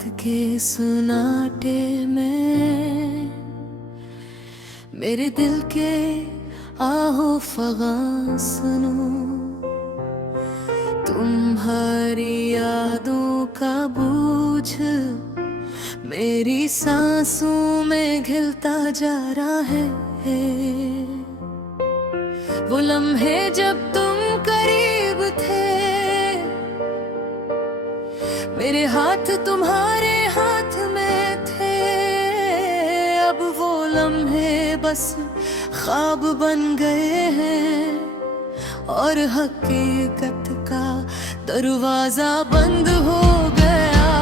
रात के सुनाटे में मेरे दिल के आहो फगां सुनूं, तुम्हारी यादों का बोझ मेरी सांसों में घिलता जा रहा है। वो लम्हे जब तुम करीब थे, मेरे हाथ तुम्हारे हाथ में थे। अब वो लम्हे बस ख्वाब बन गए हैं और हकीकत का दरवाजा बंद हो गया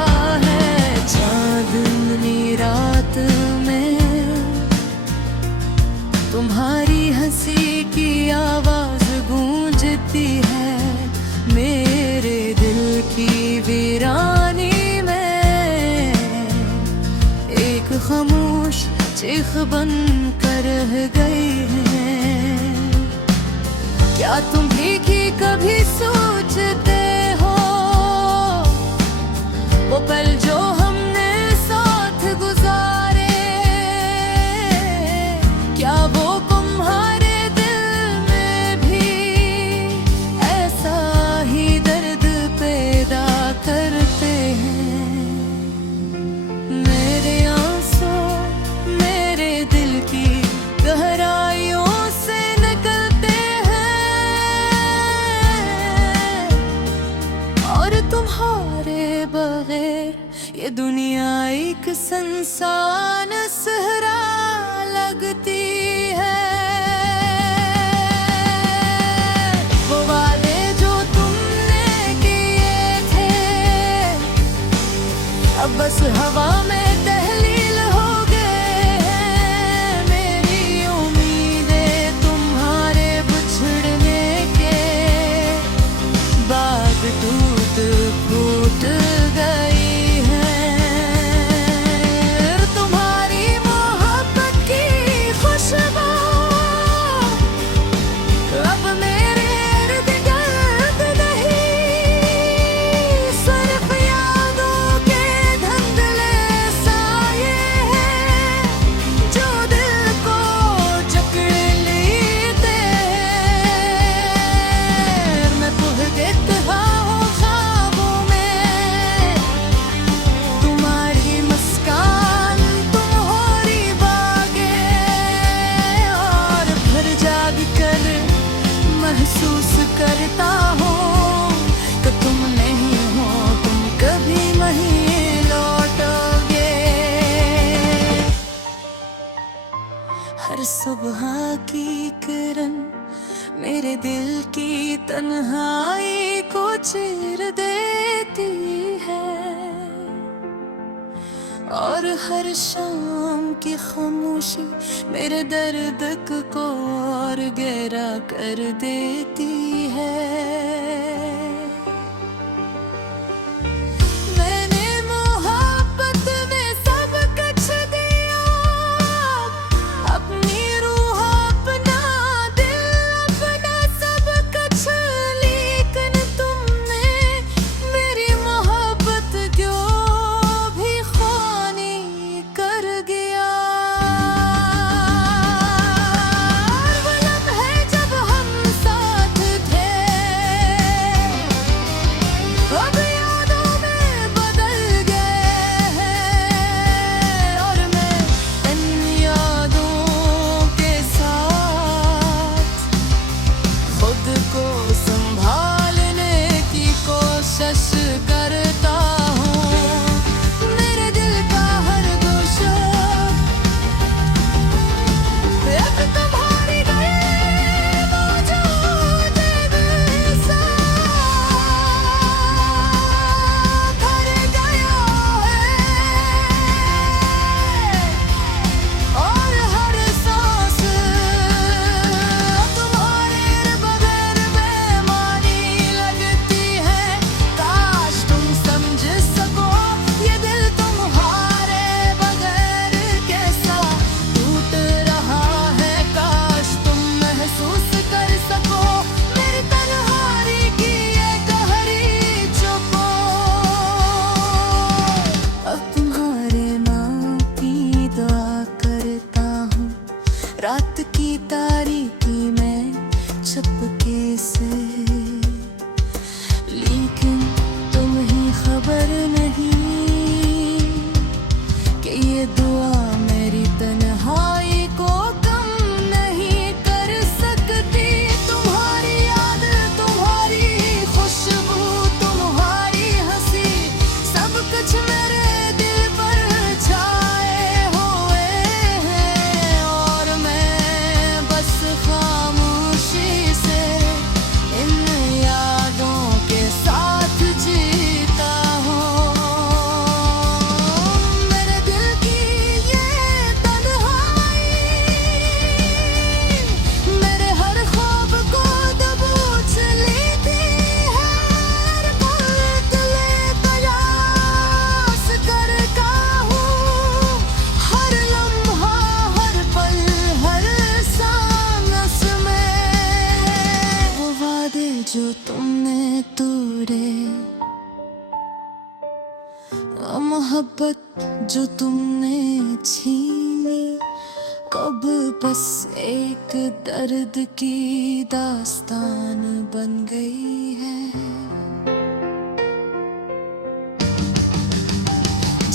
है। चांदनी रात में तुम्हारी हंसी की आवाज गूंजती है मेरे दिल की वीरानी में। एक खामोश चीख बन कर रह गई है। क्या तुम भी कभी सोचते हो वो पल जो हमने साथ गुजारे, क्या वो तुम्हारे दिल में भी ऐसा ही दर्द पैदा करते हैं। मेरे आंसू मेरे दिल की गहराइयों से निकलते हैं और तुम्हारे बगैर ये दुनिया एक सुनसान सहरा लगती है। वो वादे जो तुमने किए थे अब बस हवा में तहलील हो गए हैं। मेरी उम्मीदें तुम्हारे बिछड़ने के बाद टूट फूट गई हैं। तुम्हारी मोहब्बत की खुशबू अब मेरे इर्द गिर्द नहीं, सिर्फ यादों के धुंधले साये हैं जो दिल को जकड़ लेते हैं। मैं पुलकित हूँ ख्वाबों में, तुम्हारी मुस्कान तुम्हारी बागें, और भर जाग कर महसूस करता हूँ कि तुम नहीं हो, तुम कभी नहीं लौटोगे। हर सुबह की किरण मेरे दिल की तन्हाई को चीर देती है और हर शाम की खामोशी मेरे दर्द को और गहरा कर देती है। मैंने मोहब्बत में सब कुछ दिया, अपनी रूह अपना दिल अपना सब कुछ, लेकिन तुमने मेरी मोहब्बत जो भी ख्वानी कर गया। वो लम्हे जब हम साथ थे, दुआ मेरी तन्हाई को कम नहीं कर सकती। तुम्हारी याद, तुम्हारी खुशबू, तुम्हारी हंसी, सब कुछ मेरे दिल पर छाए हुए हैं। और मैं बस खामोशी से इन यादों के साथ जीता हूँ। मेरे दिल की ये तन्हाई मेरे हर ख्वाब को दबोच लेती है। हर पल तले तलाश करता हूँ, हर लम्हा, हर पल, हर सांस में। वो वादे जो तुमने तोड़े, मोहब्बत जो तुमने छीनी, कब बस एक दर्द की दास्तान बन गई है।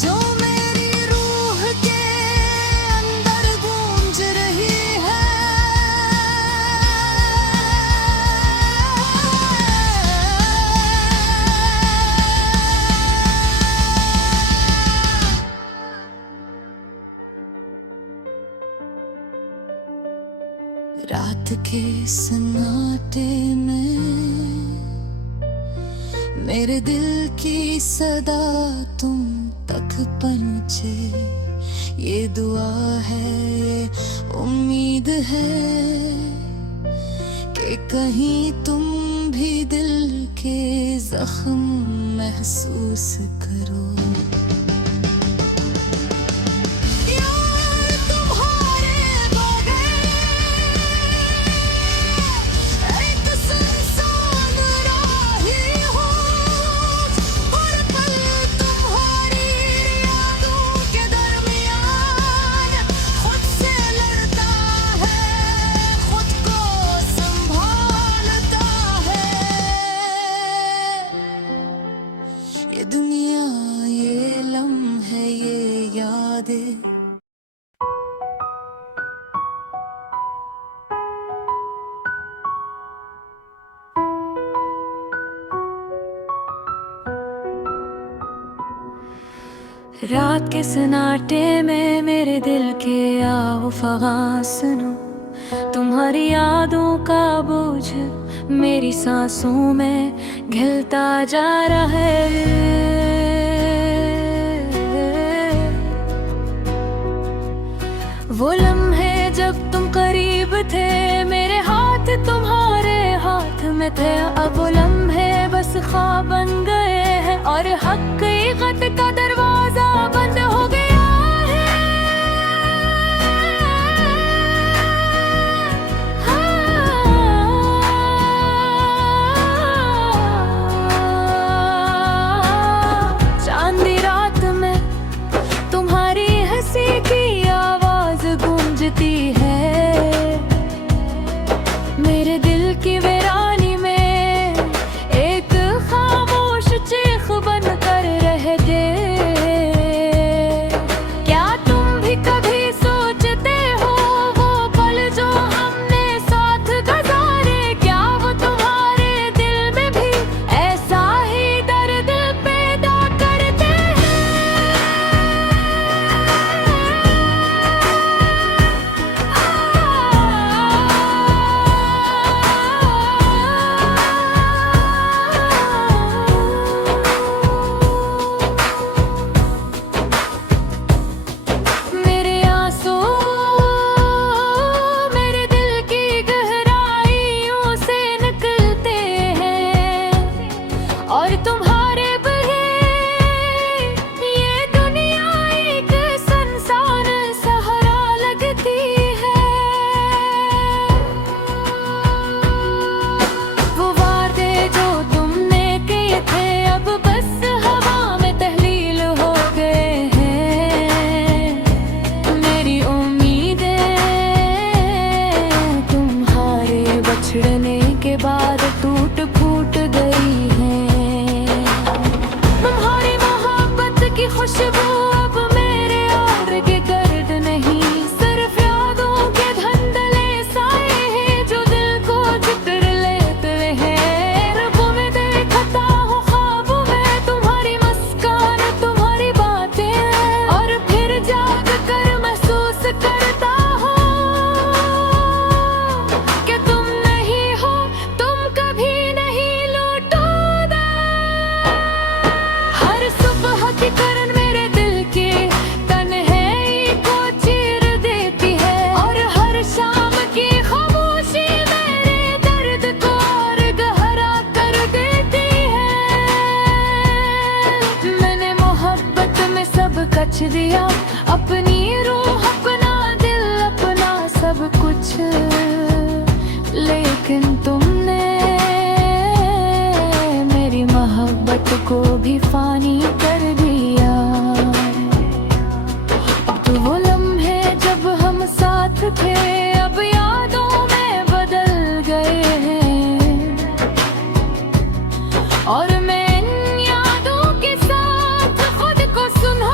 जो मेरी रूह के अंदर गूंज रही है। रात के सन्नाटे में मेरे दिल की सदा तुम तक पहुँचे। ये दुआ है, ये उम्मीद है कि कहीं तुम भी दिल के जख्म महसूस करो। ये दुनिया, ये लम्हे, ये यादें, रात के सन्नाटे में मेरे दिल के आओ फ़ग़ां सुनो। तुम्हारी यादों का बोझ मेरी सांसों में घिलता जा रहा है। वो लम्हे जब तुम करीब थे, मेरे हाथ तुम्हारे हाथ में थे। अब वो लम्हे बस ख्वाब बन गए हैं और हकीकत का दरवाजा बंद हो गया है। चांदी रात में तुम्हारी हंसी की आवाज गूंजती है। मेरे दिल की वीरानी में एक खामोश चीख बन कर दिया, अपनी रूह अपना दिल अपना सब कुछ, लेकिन तुमने मेरी मोहब्बत को भी फानी कर दिया। तो वो लम्हे जब हम साथ थे अब यादों में बदल गए हैं, और मैं इन यादों के साथ खुद को संभालने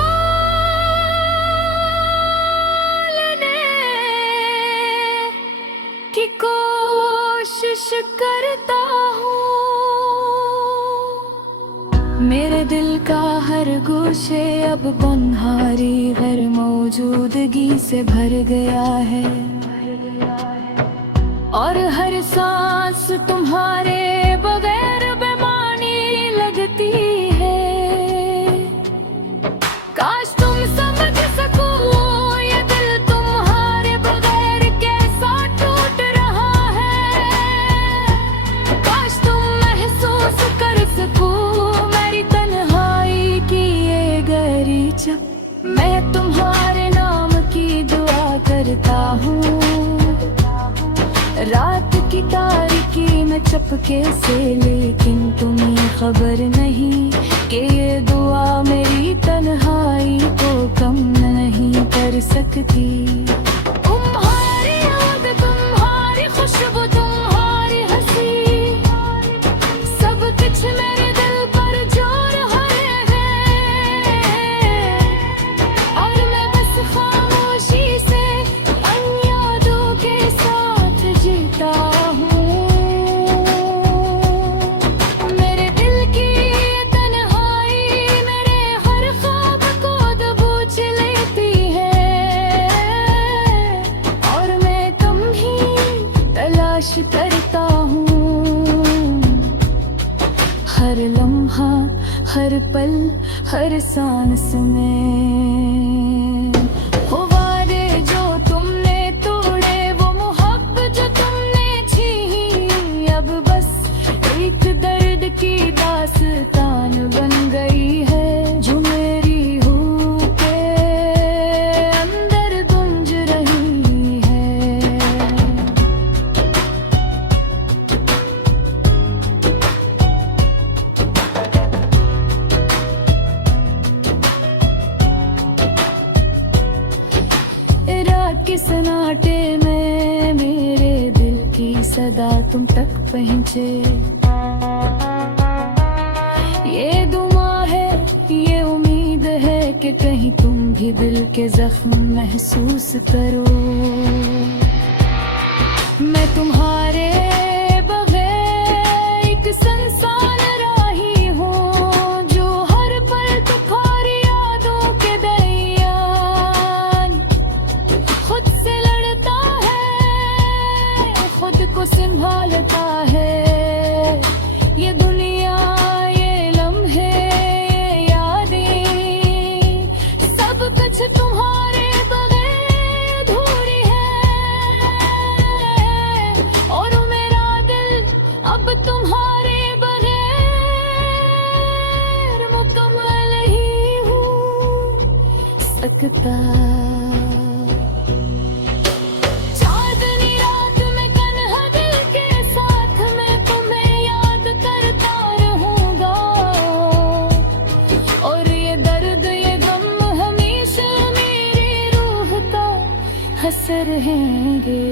की कोशिश करता हूँ। मेरे दिल का हर गोशे अब तुम्हारी हर मौजूदगी से भर गया है, और हर सांस तुम्हारे बगैर बेमानी लगती है। काश तुम समझ सको ये दिल तुम्हारे बगैर कैसा टूट रहा है, काश तुम महसूस कर सको मेरी तन्हाई की ये गहरी चुप। मैं तुम्हारे नाम की दुआ करता हूँ, रात की तारीकी में चपके से, लेकिन तुम्हें खबर नहीं कि ये दुआ मेरी तन्हाई को कम नहीं कर सकती। तुम्हारी याद तुम्हारी खुशबू तुम्हारी हंसी सब कुछ मेरे दिल पर जोर है, और मैं बस खामोशी से उन यादों के साथ जीता हूँ। मेरे दिल की तन्हाई मेरे हर ख्वाब को दबोच लेती है, और मैं कम ही तलाश करता हूँ। हर लम्हा हर पल हर सांस में वो वादे जो तुमने तोड़े, वो मोहब्बत जो तुमने छीनी, अब बस एक दर्द की दास्तान बन गई है, जो मेरी रूह के अंदर गूंज रही है। रात के सन्नाटे में मेरे दिल की सदा तुम तक पहुँचे, ये दुआ है ये उम्मीद है कि कहीं तुम भी दिल के जख्म महसूस करो। मैं तुम्हारे बगैर एक संसान राही हूँ, जो हर पल तुम्हारी यादों के दरियान खुद से लड़ता है, खुद को संभालता है। ये दुनिया ये लम्हे ये यादें सब कुछ तुम्हारे बगैर अधूरी है, और मेरा दिल अब तुम्हारे बगैर मुकम्मल ही हो सकता। चांदनी रात में कन्हा दिल के साथ मैं तुम्हें याद करता रहूंगा, और ये दर्द ये गम हमेशा मेरी रूह का हंस रहेंगे।